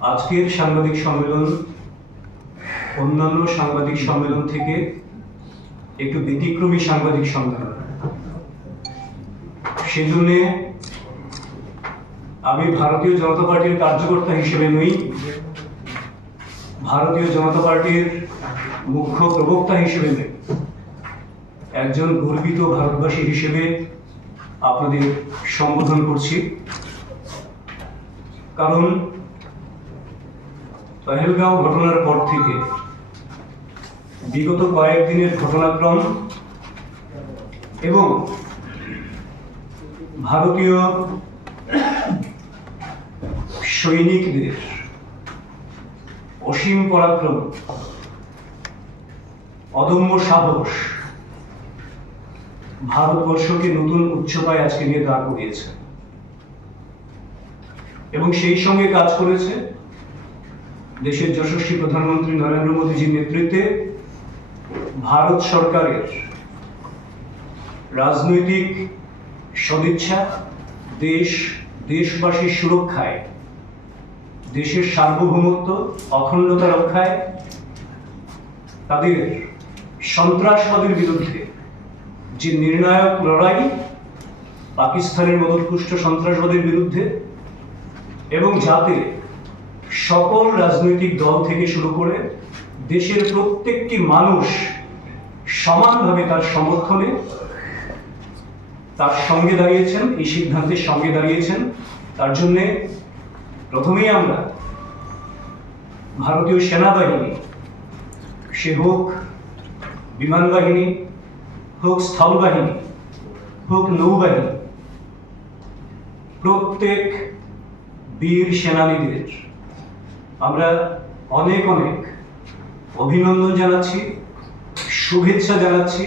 আজকের সাংবাদিক সম্মেলন, অন্যান্য সাংবাদিক সম্মেলন থেকে একটু ব্যতিক্রমী সাংবাদিক সম্মেলন। সেজন্য আমি ভারতীয় জনতা পার্টির কার্যকর্তা হিসেবে নই, ভারতীয় জনতা পার্টির মুখ্য প্রবক্তা হিসেবে নই। একজন গর্বিত ভারতবাসী হিসেবে আপনাদের সম্বোধন করছি। কারণ পহেলগাঁও ঘটনার পর থেকে বিগত কয়েকদিনের ঘটনাক্রম এবং ভারতীয় সৈনিকদের অসীম পরাক্রম, অদম্য সাহস ভারতবর্ষকে নতুন উচ্চতায় আজকে নিয়ে দাঁড় করিয়েছে। এবং সেই সঙ্গে কাজ করেছে দেশের যশস্বী প্রধানমন্ত্রী নরেন্দ্র মোদীজির নেতৃত্বে ভারত সরকারের রাজনৈতিক সদিচ্ছা, দেশ, দেশবাসীর সুরক্ষায়, দেশের সার্বভৌমত্ব, অখণ্ডতা রক্ষায় তাদের সন্ত্রাসবাদের বিরুদ্ধে যে নির্ণায়ক লড়াই, পাকিস্তানের মদতপুষ্ট সন্ত্রাসবাদের বিরুদ্ধে এবং যাতে সকল রাজনৈতিক দল থেকে শুরু করে দেশের প্রত্যেকটি মানুষ সমানভাবে তার সমর্থনে তার সঙ্গে দাঁড়িয়েছেন, এই সিদ্ধান্তের সঙ্গে দাঁড়িয়েছেন। তার জন্যে প্রথমেই আমরা ভারতীয় সেনাবাহিনী সে হোক বিমান বাহিনী, হোক স্থল বাহিনী, হোক নৌবাহিনী প্রত্যেক বীর সেনানীদের আমরা অনেক অনেক অভিনন্দন জানাচ্ছি, শুভেচ্ছা জানাচ্ছি।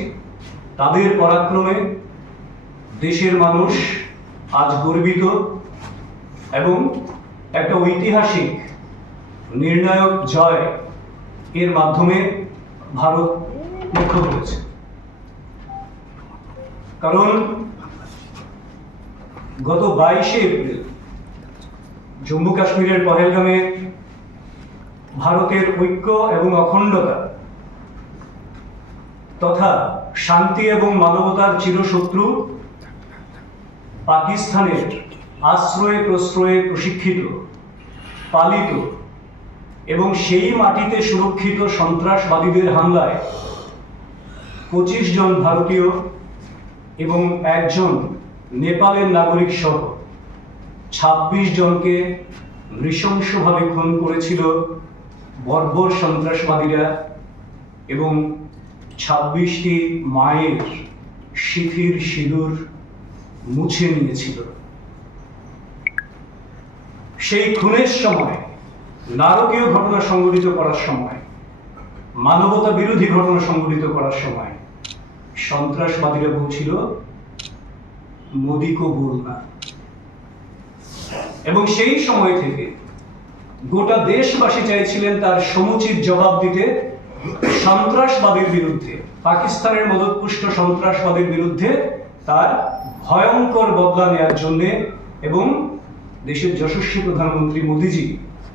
তাদের পরাক্রমে দেশের মানুষ আজ গর্বিত এবং একটা ঐতিহাসিক নির্ণায়ক জয় এর মাধ্যমে ভারত মুখ্য হয়েছে কারণ গত বাইশে এপ্রিল জম্মু কাশ্মীরের পহেলগামে ভারতের ঐক্য এবং অখণ্ডতা তথা শান্তি এবং মানবতার চিরশত্রু পাকিস্তানের আশ্রয়ে প্রশ্রয়ে প্রশিক্ষিত, পালিত এবং সেই মাটিতে সুরক্ষিত সন্ত্রাসবাদীদের হামলায় পঁচিশ জন ভারতীয় এবং একজন নেপালের নাগরিক সহ ছাব্বিশ জনকে নৃশংসভাবে খুন করেছিল বর্বর সন্ত্রাসবাদীরা এবং ছাব্বিশটি মায়ের শিথির সিঁদুর মুছে নিয়েছিল। সেই খুনের সময়, নারকীয় ঘটনা সংঘটিত করার সময়, মানবতা বিরোধী ঘটনা সংঘটিত করার সময় সন্ত্রাসবাদীরা বলছিল মোদিকে বলনা এবং সেই সময় থেকে গোটা দেশবাসী চাইছিলেন তার সমুচিত জবাব দিতে সন্ত্রাসবাদের বিরুদ্ধে, পাকিস্তানের মদতপুষ্ট সন্ত্রাসবাদের বিরুদ্ধে তার ভয়ঙ্কর বদলা নেওয়ার জন্য এবং দেশের যশস্বী প্রধানমন্ত্রী মোদীজি,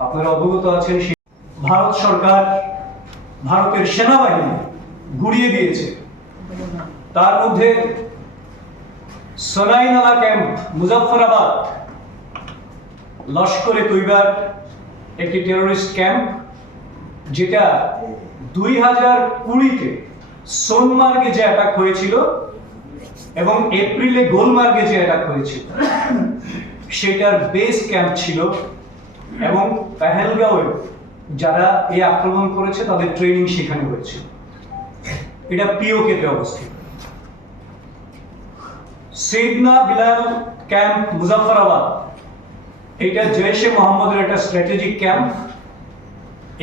আপনারা অবগত আছেন ভারত সরকার ভারতের সেনাবাহিনী গুড়িয়ে দিয়েছে। তার মধ্যে সোনাইনালা ক্যাম্প, মুজাফফরাবাদ, লস্করে তৈবার একটি টেরোরিস্ট ক্যাম্প যেটা দুই হাজার কুড়িতে সোনমার্গে যে অ্যাটাক হয়েছিল এবং এপ্রিলে গোলমার্গে যে অ্যাটাক হয়েছিল, সেটার বেস ক্যাম্প ছিল এবং পেহেলগাঁওয়ে যারা এই আক্রমণ করেছে, তাদের ট্রেনিং সেখানে হয়েছিল এটা পিও পিওকেতে অবস্থিত। সেদনা বিলাল ক্যাম্প মুজাফফরাবাদ এটা জৈশে মোহাম্মদের একটা স্ট্র্যাটেজিক ক্যাম্প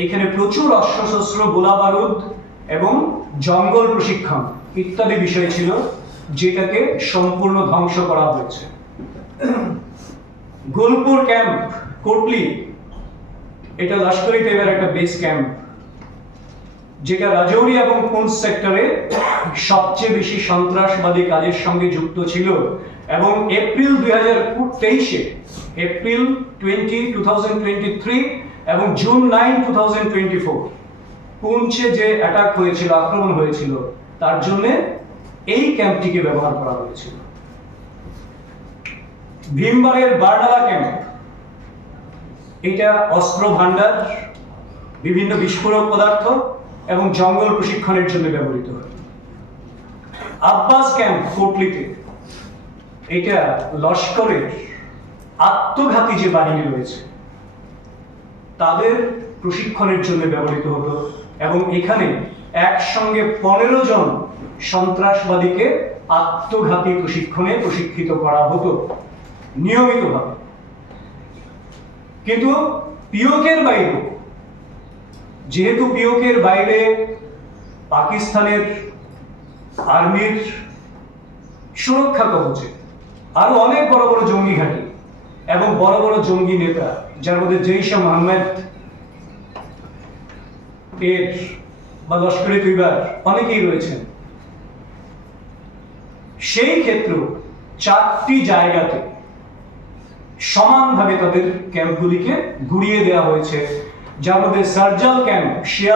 এখানে প্রচুর অস্ত্রশস্ত্র গোলা বারুদ এবং জঙ্গল প্রশিক্ষণ ইত্যাদি বিষয় ছিল, যেটাকে সম্পূর্ণ ধ্বংস করা হয়েছে। গোলপুর ক্যাম্প কোটলি, এটা লস্করি তেবের একটা বেস ক্যাম্প যেটা রাজৌরি এবং পুঞ্চ সেক্টরে সবচেয়ে বেশি সন্ত্রাসবাদী কাজের সঙ্গে যুক্ত ছিল। এবং এপ্রিল দুই হাজার তেইশে, এপ্রিল টোয়েন্টি টু এবং জুন নাইন টু থাউজেন্ড যে অ্যাটাক হয়েছিল, আক্রমণ হয়েছিল, তার জন্য এই ক্যাম্পটিকে ব্যবহার করা হয়েছিল। ভীমবারের বারডালা ক্যাম্প এটা অস্ত্র ভান্ডার বিভিন্ন বিস্ফোরক পদার্থ এবং জঙ্গল প্রশিক্ষণের জন্য ব্যবহৃত হয়। আব্বাস ক্যাম্প ফোর্টলিতে এটা লস্করের আত্মঘাতী যে বাহিনী রয়েছে, তাদের প্রশিক্ষণের জন্য ব্যবহৃত হতো এবং এখানে একসঙ্গে পনেরো জন সন্ত্রাসবাদীকে আত্মঘাতী প্রশিক্ষণে প্রশিক্ষিত করা হতো, নিয়মিতভাবে। কিন্তু পিওকের বাইরে, যেহেতু পিওকের বাইরে পাকিস্তানের আর্মির সুরক্ষা কবচে আরও অনেক বড় বড় জঙ্গি ঘাঁটি এবং বড় বড় জঙ্গি নেতা, যার মধ্যে জৈশ মোহাম্মদ এর বা লস্করে তৈবার অনেকেই রয়েছেন। সেই ক্ষেত্রেও চারটি জায়গাতে সমানভাবে তাদের ক্যাম্পগুলিকে ঘুরিয়ে দেওয়া হয়েছে, যার মধ্যে সার্জাল ক্যাম্প শিয়া